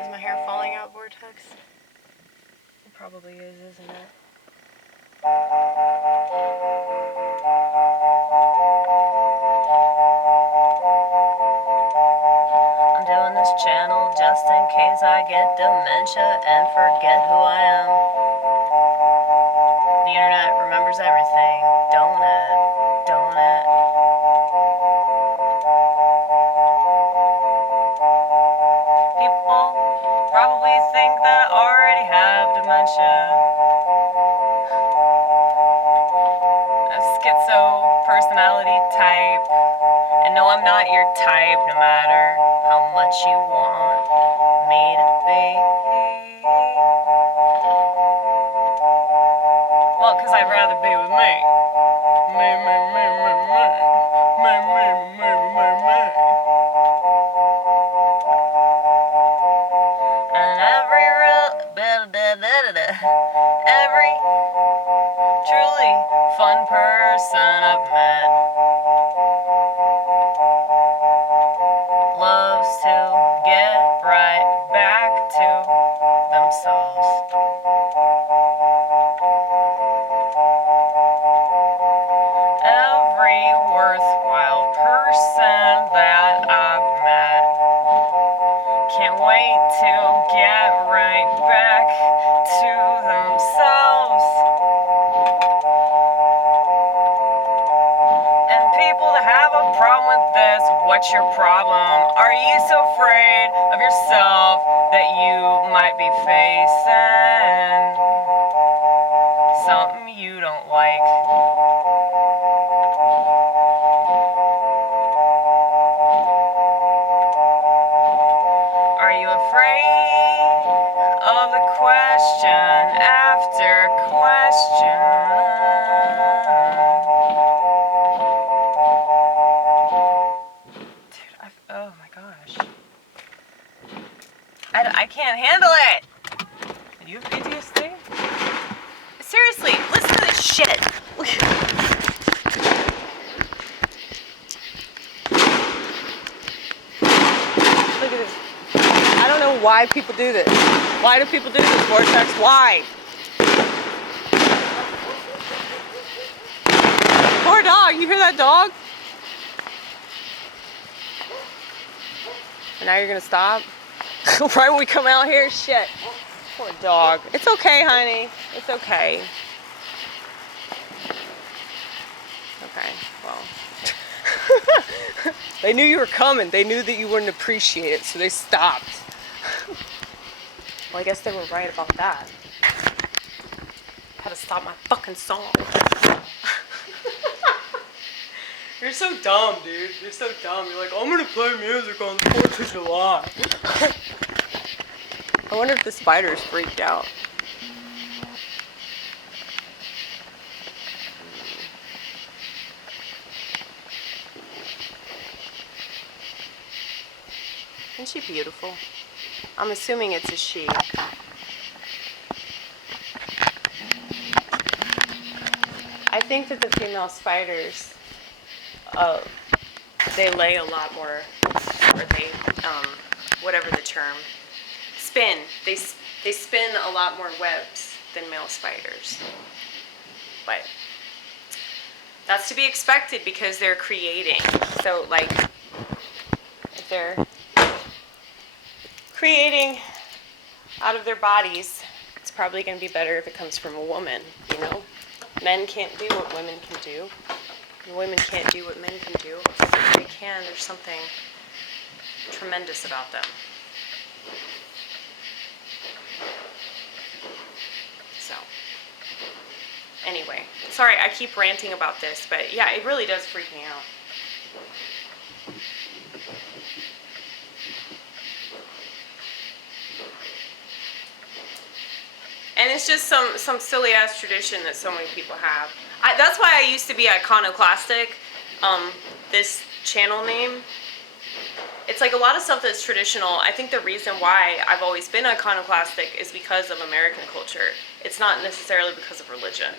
Is my hair falling out, Vortex? It probably is, isn't it? I'm doing this channel just in case I get dementia and forget who I am. The internet remembers everything, don't it? Don't it? People probably think that I already have dementia. A schizo personality type. And no, I'm not your type, no matter how much you want me to be. Well, because I'd rather be with me. Me, me, me, me, me. Me, me, me, me, me. And every truly fun person I've met loves to get right back to themselves. Every worthwhile person that I've met can't wait to get right back to themselves. And people that have a problem with this, what's your problem? Are you so afraid of yourself that you might be facing something you don't like? Are you afraid of the question after question? Dude, oh my gosh. I can't handle it! Do you have PTSD? Seriously, listen to this shit! Look at this. I don't know why people do this. Why do people do this, Vortex? Why? Poor dog. You hear that dog? And now you're gonna stop? Right when we come out here? Shit. Poor dog. It's okay, honey. It's okay. Okay, well. They knew you were coming. They knew that you wouldn't appreciate it, so they stopped. Well, I guess they were right about that. Had to stop my fucking song. You're so dumb, dude. You're so dumb. You're like, I'm gonna play music on the 4th of July. I wonder if the spiders freaked out. Isn't she beautiful? I'm assuming it's a she. I think that the female spiders, they lay a lot more, or they, whatever the term, spin. They spin a lot more webs than male spiders. But that's to be expected because they're creating. So, like, if they're creating out of their bodies, it's probably going to be better if it comes from a woman, you know? Men can't do what women can do. And women can't do what men can do. If they can, there's something tremendous about them. So, anyway, sorry I keep ranting about this, but yeah, it really does freak me out. And it's just some silly ass tradition that so many people have. That's why I used to be iconoclastic, this channel name. It's like a lot of stuff that's traditional. I think the reason why I've always been iconoclastic is because of American culture. It's not necessarily because of religion.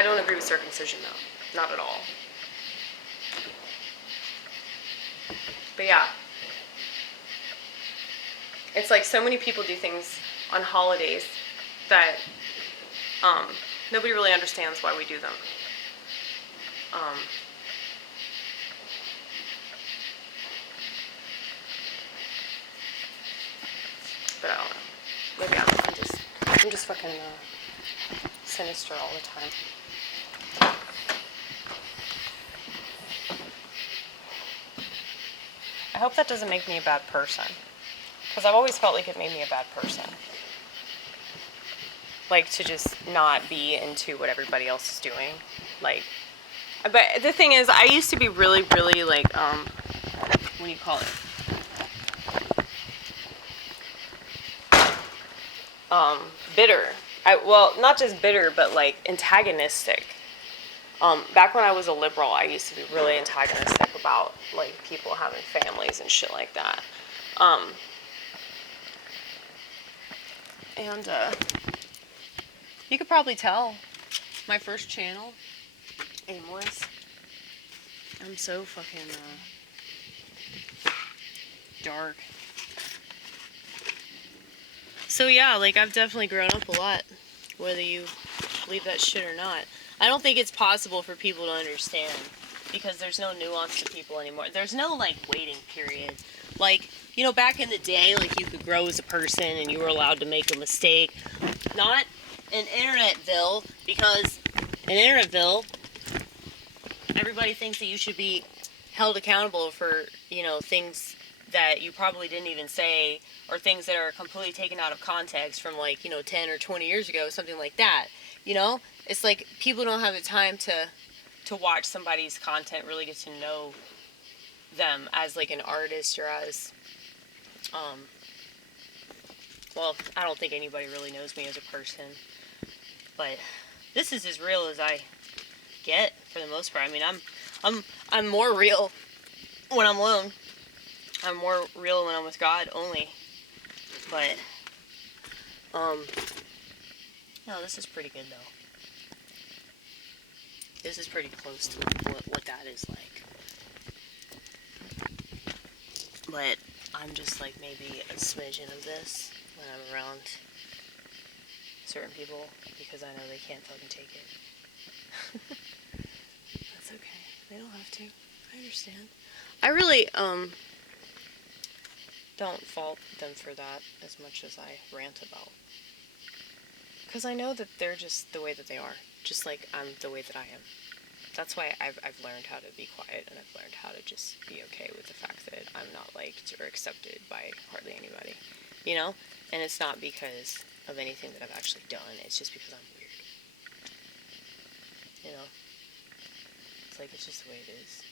I don't agree with circumcision though, not at all. But yeah, it's like so many people do things on holidays that nobody really understands why we do them. But I don't know. Maybe I'm just fucking sinister all the time. I hope that doesn't make me a bad person. Because I've always felt like it made me a bad person. Like, to just not be into what everybody else is doing. Like, but the thing is, I used to be really, really, like, what do you call it? Bitter. Well, not just bitter, but, like, antagonistic. Back when I was a liberal, I used to be really antagonistic about, like, people having families and shit like that. And, you could probably tell, my first channel, Aimless, I'm so fucking, dark. So yeah, like, I've definitely grown up a lot, whether you believe that shit or not. I don't think it's possible for people to understand, because there's no nuance to people anymore. There's no, like, waiting period. Like, you know, back in the day, like, you could grow as a person and you were allowed to make a mistake. Not in internetville, because in internetville, everybody thinks that you should be held accountable for, you know, things that you probably didn't even say, or things that are completely taken out of context from, like, you know, 10 or 20 years ago, something like that. You know, it's like people don't have the time to watch somebody's content, really get to know them as, like, an artist, or as, well, I don't think anybody really knows me as a person, but this is as real as I get, for the most part. I mean, I'm more real when I'm alone. I'm more real when I'm with God only. But, no, this is pretty good, though. This is pretty close to what that is like. But I'm just, like, maybe a smidgen of this when I'm around certain people, because I know they can't fucking take it. That's okay. They don't have to. I understand. I really, don't fault them for that as much as I rant about. Because I know that they're just the way that they are. Just like I'm the way that I am. That's why I've learned how to be quiet, and I've learned how to just be okay with the fact that I'm not liked or accepted by hardly anybody. You know? And it's not because of anything that I've actually done. It's just because I'm weird. You know? It's like, it's just the way it is.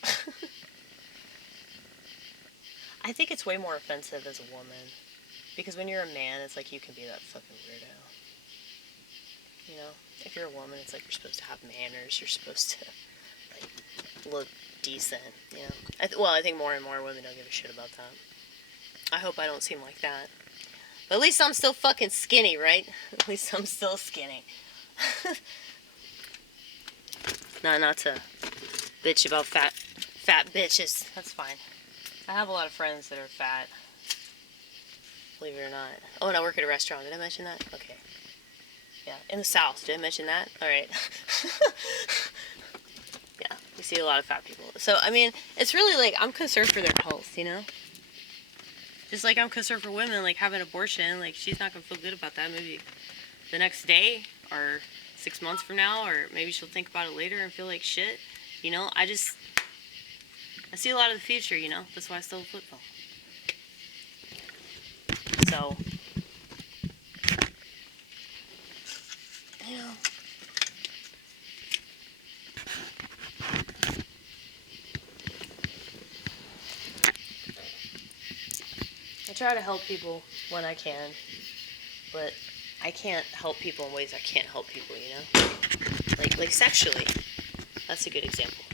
I think it's way more offensive as a woman. Because when you're a man, it's like you can be that fucking weirdo. You know? If you're a woman, it's like you're supposed to have manners. You're supposed to, like, look decent, you know? I think more and more women don't give a shit about that. I hope I don't seem like that. But at least I'm still fucking skinny, right? At least I'm still skinny. Not to bitch about fat bitches. That's fine. I have a lot of friends that are fat. Believe it or not. Oh, and I work at a restaurant. Did I mention that? Okay. Yeah, in the South. Did I mention that? Alright. Yeah, we see a lot of fat people. So, I mean, it's really like, I'm concerned for their health, you know? Just like I'm concerned for women, like, having an abortion. Like, she's not going to feel good about that maybe the next day, or 6 months from now, or maybe she'll think about it later and feel like shit. You know, I see a lot of the future, you know? That's why I still flip phone. So, you know. I try to help people when I can, but I can't help people in ways I can't help people, you know? Like sexually. That's a good example.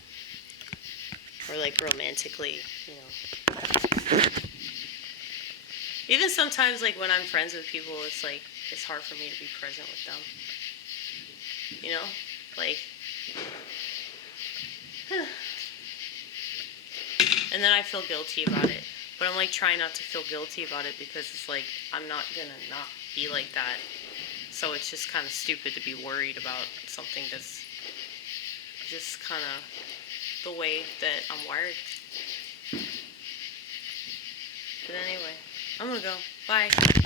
Or like romantically, you know. Even sometimes, like, when I'm friends with people, it's like, it's hard for me to be present with them. You know? Like, And then I feel guilty about it. But I'm like trying not to feel guilty about it because it's like I'm not gonna not be like that. So it's just kind of stupid to be worried about something that's just kind of the way that I'm wired. But anyway, I'm gonna go. Bye.